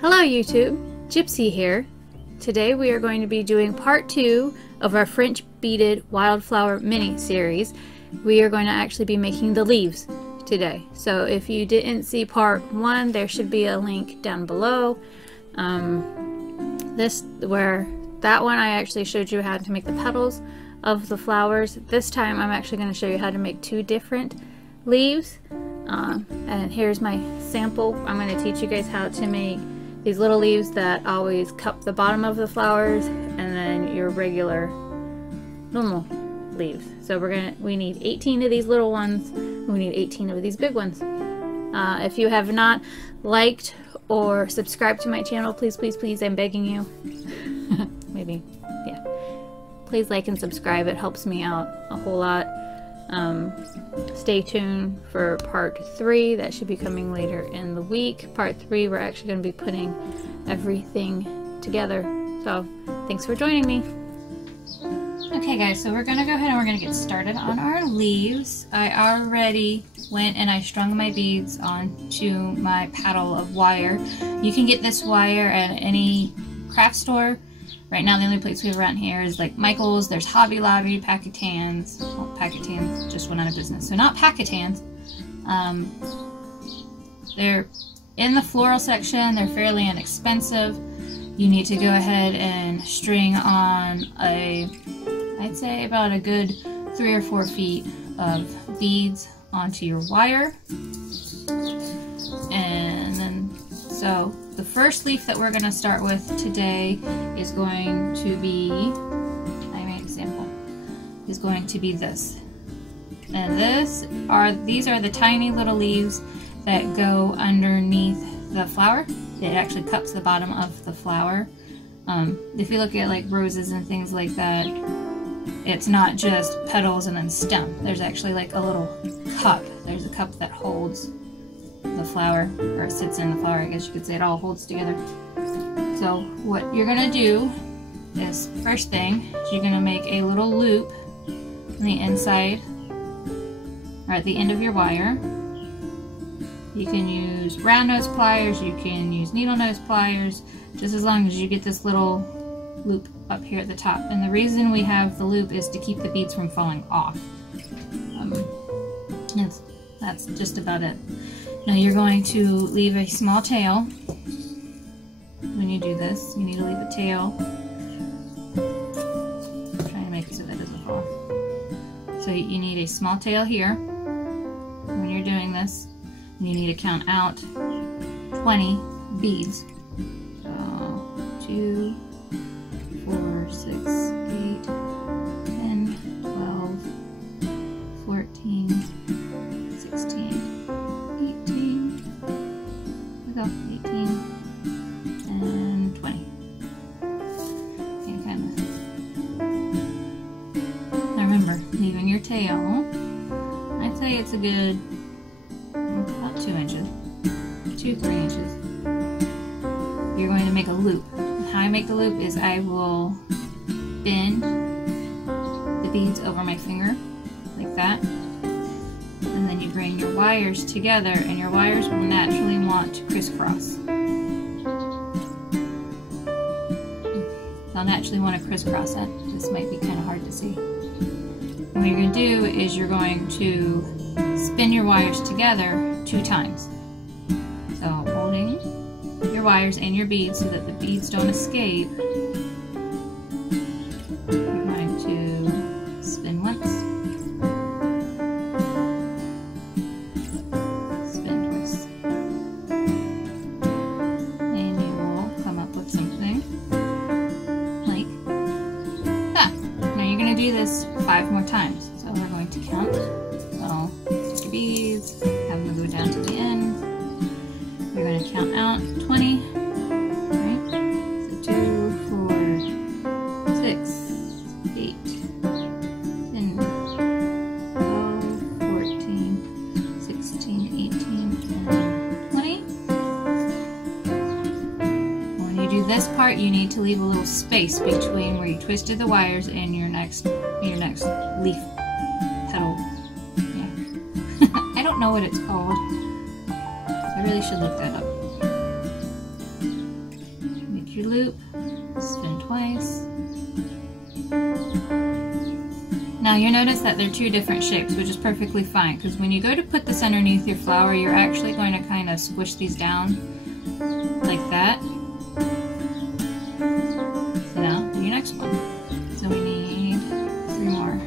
Hello YouTube, Gypsy here. Today we are going to be doing part 2 of our French beaded wildflower mini series. We are going to actually be making the leaves today. So if you didn't see part 1, there should be a link down below. That one I actually showed you how to make the petals of the flowers. This time I'm actually going to show you how to make 2 different leaves. And here's my sample. I'm going to teach you guys how to make these little leaves that always cup the bottom of the flowers, and then your regular normal leaves. So we need 18 of these little ones, and we need 18 of these big ones. If you have not liked or subscribed to my channel, please, I'm begging you. Maybe, yeah. Please like and subscribe. It helps me out a whole lot. Stay tuned for part 3. That should be coming later in the week. Part 3, we're actually going to be putting everything together. So thanks for joining me. Okay guys, so we're going to go ahead and we're going to get started on our leaves. I already went and I strung my beads onto my paddle of wire. You can get this wire at any craft store. Right now the only place we have around here is like Michael's, there's Hobby Lobby, Packetans. Well, Packetans just went out of business, so not Packetans. They're in the floral section, they're fairly inexpensive. You need to go ahead and string on I'd say about a good 3 or 4 feet of beads onto your wire. And then, so the first leaf that we're going to start with today is going to be, I made a sample, is going to be this. And these are the tiny little leaves that go underneath the flower. It actually cups the bottom of the flower. If you look at like roses and things like that, it's not just petals and then stem. There's actually like a little cup. There's a cup that holds the flower, or it sits in the flower, I guess you could say. It all holds together. So what you're gonna do is, first thing, is you're gonna make a little loop on the inside or at the end of your wire. You can use round nose pliers, you can use needle nose pliers, just as long as you get this little loop up here at the top. And the reason we have the loop is to keep the beads from falling off. That's just about it. Now you're going to leave a small tail. When you do this, you need to leave a tail. I'm trying to make it so that it doesn't fall off. So you need a small tail here when you're doing this. And you need to count out 20 beads. So 2, 4, 6, 8, 10, 12, 14, 16, 18, we go, 18, and 20. And kind of, now remember, leaving your tail, I'd say it's a good, about 2 inches, 2-3 inches. You're going to make a loop. How I make the loop is I will bend the beads over my finger, like that. And then you bring your wires together, and your wires will naturally want to crisscross. They'll naturally want to crisscross it. This might be kind of hard to see. And what you're going to do is you're going to spin your wires together 2 times. So holding your wires and your beads so that the beads don't escape. You're going to spin once. Do this 5 more times. So we're going to count. So take your beads, have them go down to the end. We're going to count out 20. Right? So 2, 4, 6, 8, 10, 12, 14, 16, 18, and 20. When you do this part, you need to leave a little space between where you twisted the wires and your next leaf petal. Yeah. I don't know what it's called. I really should look that up. your loop, spin twice. Now you notice that they're two different shapes, which is perfectly fine, because when you go to put this underneath your flower, you're actually going to kind of squish these down like that. So now do your next one. So we need 3 more.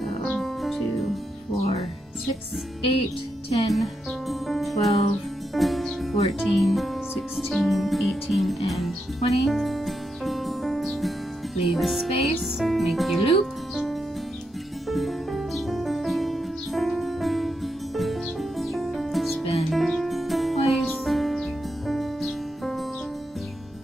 So 2, 4, 6, 8, 10, 12, 14, 16, 18, and 20. Leave a space, make your loop. Spin twice.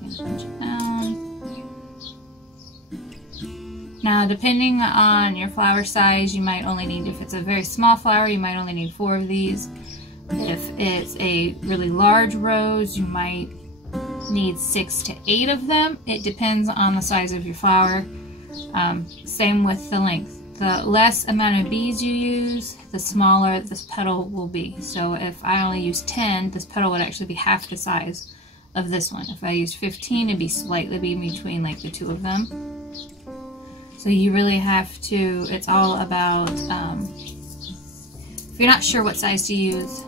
And punch it down. Now, depending on your flower size, you might only need, if it's a very small flower, you might only need 4 of these. If it's a really large rose, you might need 6 to 8 of them. It depends on the size of your flower. Same with the length. The less amount of beads you use, the smaller this petal will be. So if I only use 10, this petal would actually be half the size of this one. If I use 15, it'd be slightly between like the 2 of them. So you really have to, it's all about, if you're not sure what size to use,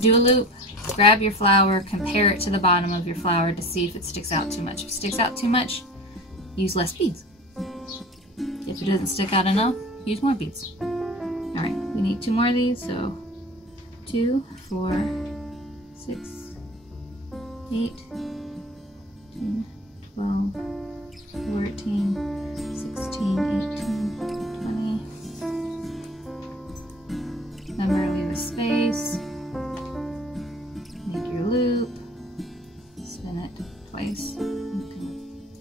do a loop, grab your flower, compare it to the bottom of your flower to see if it sticks out too much. If it sticks out too much, use less beads. If it doesn't stick out enough, use more beads. Alright, we need 2 more of these, so 2, 4, 6, 8, 10, 12, 14, 16, 18, 20. Remember, leave a space. Make your loop, spin it twice, and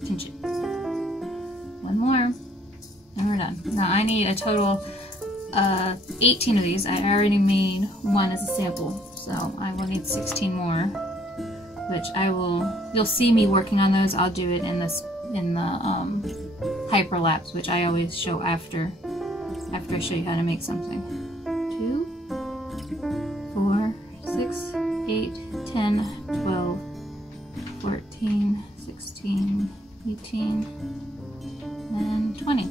pinch it. 1 more, and we're done. Now I need a total of 18 of these. I already made 1 as a sample, so I will need 16 more, which you'll see me working on those. I'll do it in the hyperlapse, which I always show after I show you how to make something. 2, 4, 6, 8, 10, 12, 14, 16, 18, and 20.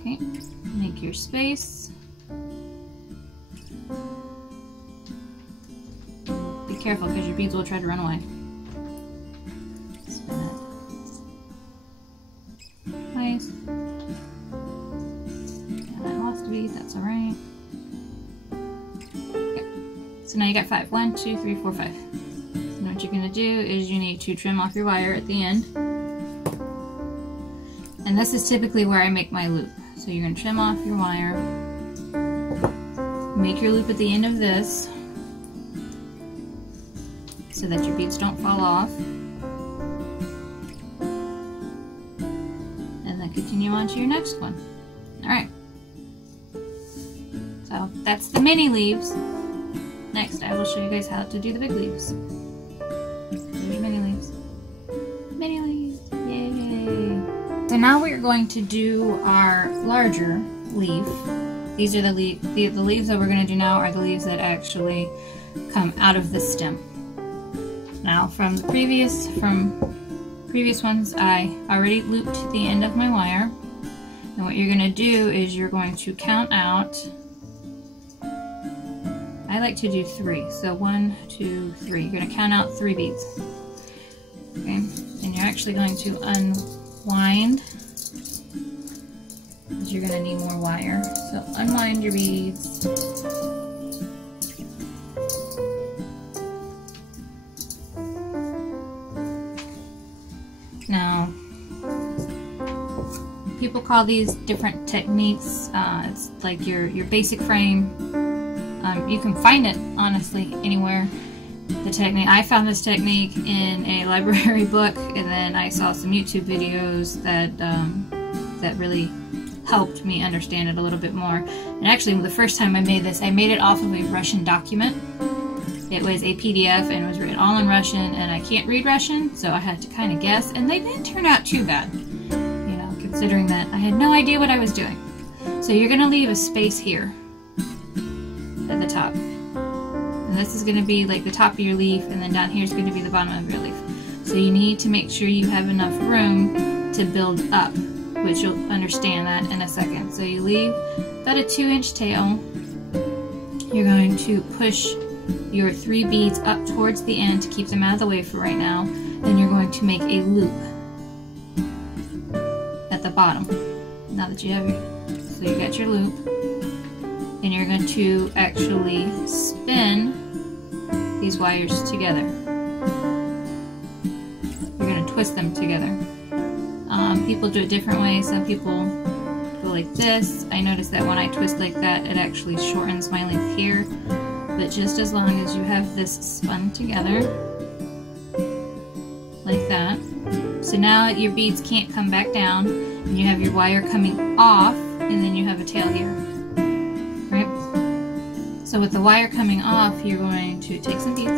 Okay, make your space. Be careful because your beads will try to run away. Spin it twice. And I lost a bead, that's alright. So now you got 5. 1, 2, 3, 4, 5. So what you're going to do is you need to trim off your wire at the end. And this is typically where I make my loop. So you're going to trim off your wire, make your loop at the end of this so that your beads don't fall off. And then continue on to your next one. Alright. So that's the mini leaves. Next, I will show you guys how to do the big leaves. There's your mini leaves. Mini leaves! Yay! So now we're going to do our larger leaf. These are the leaves that we're going to do now are the leaves that actually come out of the stem. Now from previous ones, I already looped the end of my wire. And what you're going to do is you're going to count out. I like to do 3. So 1, 2, 3. You're going to count out 3 beads. Okay, and you're actually going to unwind because you're going to need more wire. So unwind your beads. Now, people call these different techniques. It's like your basic frame. You can find it, honestly, anywhere. The technique, I found this technique in a library book, and then I saw some YouTube videos that that really helped me understand it a little bit more. And actually, the first time I made this, I made it off of a Russian document. It was a PDF and it was written all in Russian, and I can't read Russian, so I had to kind of guess, and they didn't turn out too bad, you know, considering that I had no idea what I was doing. So you're going to leave a space here at the top. And And this is going to be like the top of your leaf, and then down here is going to be the bottom of your leaf. So you need to make sure you have enough room to build up, which you'll understand that in a second. So you leave about a 2-inch tail. You're going to push your 3 beads up towards the end to keep them out of the way for right now. Then you're going to make a loop at the bottom. Now that you have your, so you got your loop, and you're going to actually spin these wires together. You're going to twist them together. People do it different ways. Some people go like this. I noticed that when I twist like that, it actually shortens my length here. But just as long as you have this spun together, like that. So now your beads can't come back down, and you have your wire coming off, and then you have a tail here. Right? So with the wire coming off, you're going to take some beads.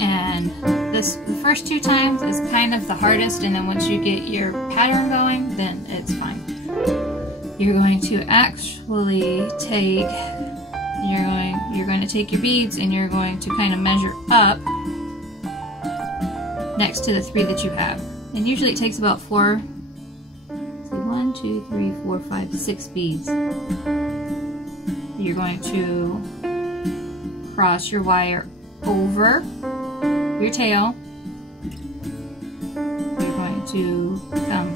And the first 2 times is kind of the hardest, and then once you get your pattern going, then it's fine. You're going to actually take, you're going to take your beads, and you're going to kind of measure up next to the 3 that you have. And usually it takes about 4, 1, 2, 3, 4, 5, 6 beads. You're going to cross your wire over your tail. You're going to come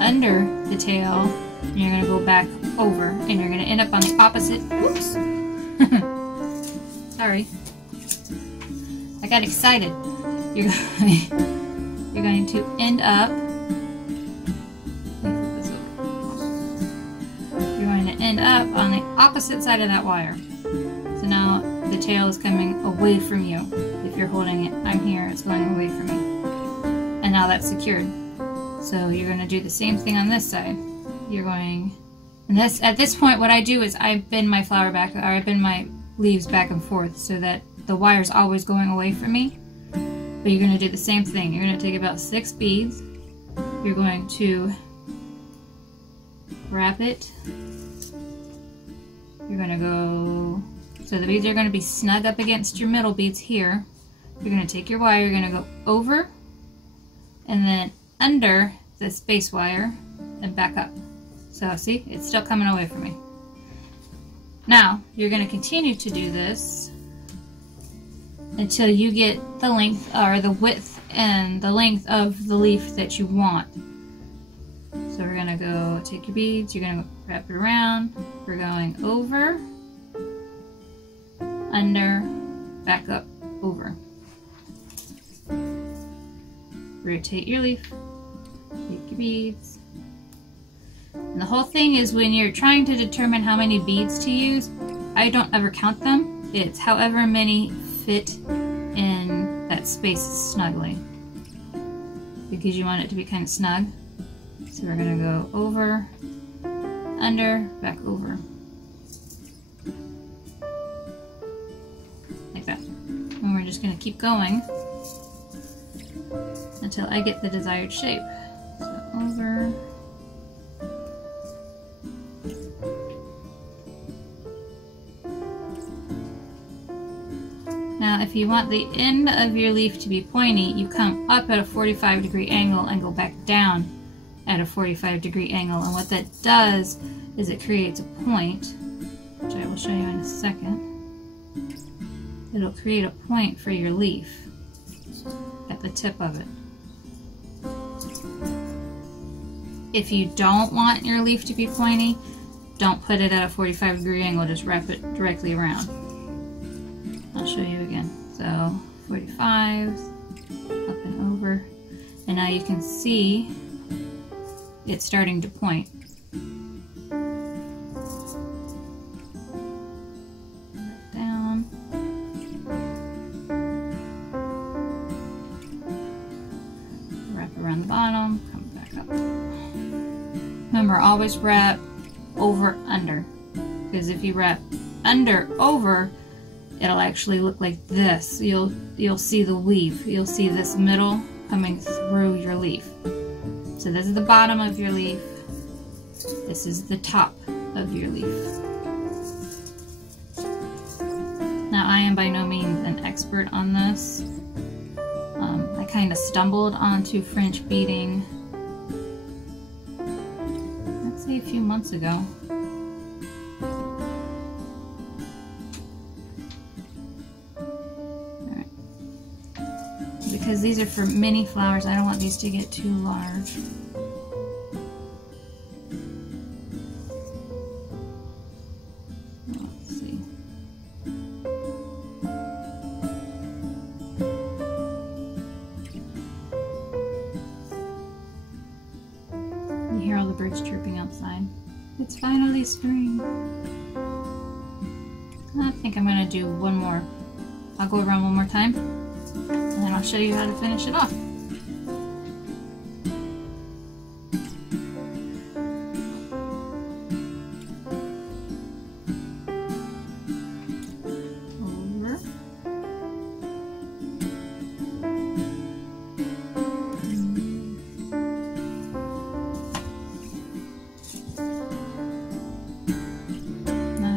under the tail, and you're going to go back over, and you're going to end up on the opposite. Whoops! Sorry. I got excited. You're going to end up, on the opposite side of that wire. So now the tail is coming away from you. If you're holding it, I'm here, it's going away from me. And now that's secured. So you're going to do the same thing on this side. You're going, and at this point what I do is I bend my flower back, or I bend my leaves back and forth so that the wire's always going away from me. But you're going to do the same thing. You're going to take about 6 beads. You're going to wrap it. You're going to go, so the beads are going to be snug up against your middle beads here. You're going to take your wire, you're going to go over, and then under the space wire, and back up. So see, it's still coming away from me. Now, you're going to continue to do this until you get the length, or the width and the length of the leaf that you want. So we're going to go take your beads, you're going to wrap it around, we're going over, under, back up, over. Rotate your leaf, take your beads. And the whole thing is, when you're trying to determine how many beads to use, I don't ever count them. It's however many fit in that space snugly, because you want it to be kind of snug. So we're going to go over, under, back over. Like that. And we're just going to keep going until I get the desired shape. So over. Now if you want the end of your leaf to be pointy, you come up at a 45-degree angle and go back down at a 45-degree angle. And what that does is it creates a point, which I will show you in a second. It'll create a point for your leaf at the tip of it. If you don't want your leaf to be pointy, don't put it at a 45-degree angle, just wrap it directly around. I'll show you again. So 45, up and over, and now you can see it's starting to point. Down. Wrap around the bottom, come back up. Remember, always wrap over, under, because if you wrap under, over, it'll actually look like this. You'll see the weave. You'll see this middle coming through your leaf. So this is the bottom of your leaf. This is the top of your leaf. Now, I am by no means an expert on this. I kind of stumbled onto French beading, let's say a few months ago. Alright. Because these are for mini flowers, I don't want these to get too large. You hear all the birds chirping outside. It's finally spring. I think I'm going to do one more. I'll go around one more time, and then I'll show you how to finish it off.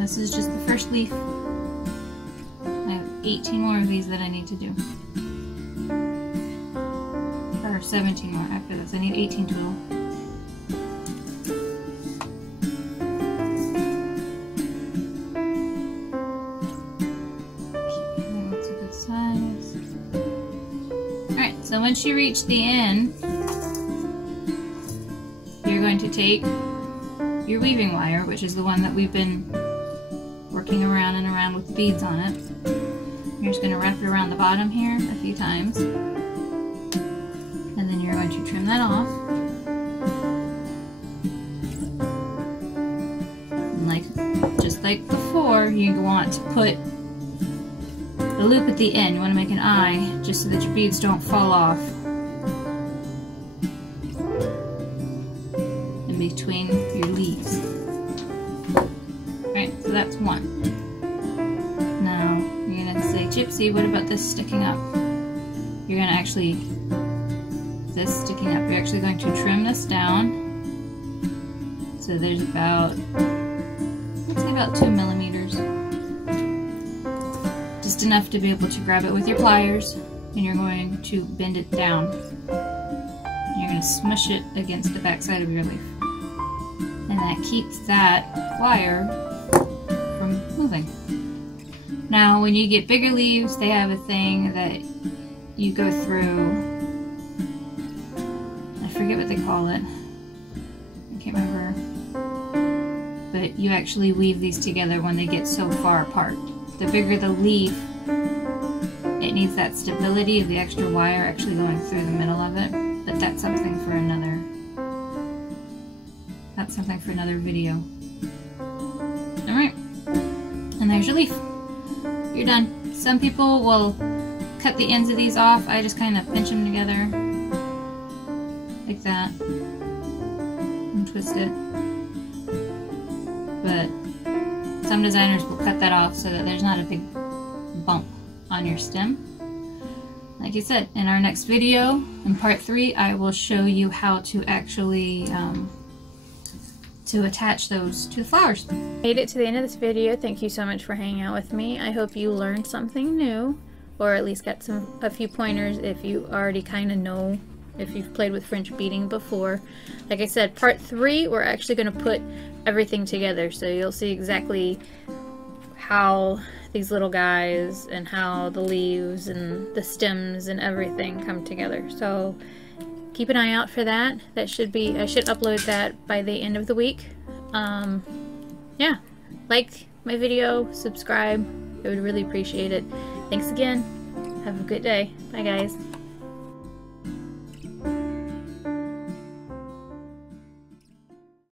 This is just the first leaf. I have 18 more of these that I need to do. Or 17 more after this. I need 18 total. Okay, that's a good size. Alright, so once you reach the end, you're going to take your weaving wire, which is the one that we've been working around and around with beads on it. You're just going to wrap it around the bottom here a few times, and then you're going to trim that off. And just like before, you want to put the loop at the end. You want to make an eye just so that your beads don't fall off in between your leaves. Alright, so that's one. Now, you're going to say, Gypsy, what about this sticking up? You're going to actually, this sticking up, you're actually going to trim this down. So there's about, let's say about 2 millimeters. Just enough to be able to grab it with your pliers, and you're going to bend it down. You're going to smush it against the back side of your leaf. And that keeps that wire from moving. Now when you get bigger leaves, they have a thing that you go through, I forget what they call it, I can't remember, but you actually weave these together when they get so far apart. The bigger the leaf, it needs that stability of the extra wire actually going through the middle of it, but that's something for another video. Alright, and there's your leaf. You're done. Some people will cut the ends of these off. I just kind of pinch them together like that and twist it. But some designers will cut that off so that there's not a big bump on your stem. Like I said, in our next video, in part 3, I will show you how to actually to attach those to the flowers. Made it to the end of this video. Thank you so much for hanging out with me. I hope you learned something new, or at least got a few pointers if you already kind of know, if you've played with French beading before. Like I said, part 3, we're actually going to put everything together, so you'll see exactly how these little guys and how the leaves and the stems and everything come together. So keep an eye out for that. That should be, I should upload that by the end of the week. Yeah, like my video, subscribe. I would really appreciate it. Thanks again. Have a good day. Bye guys.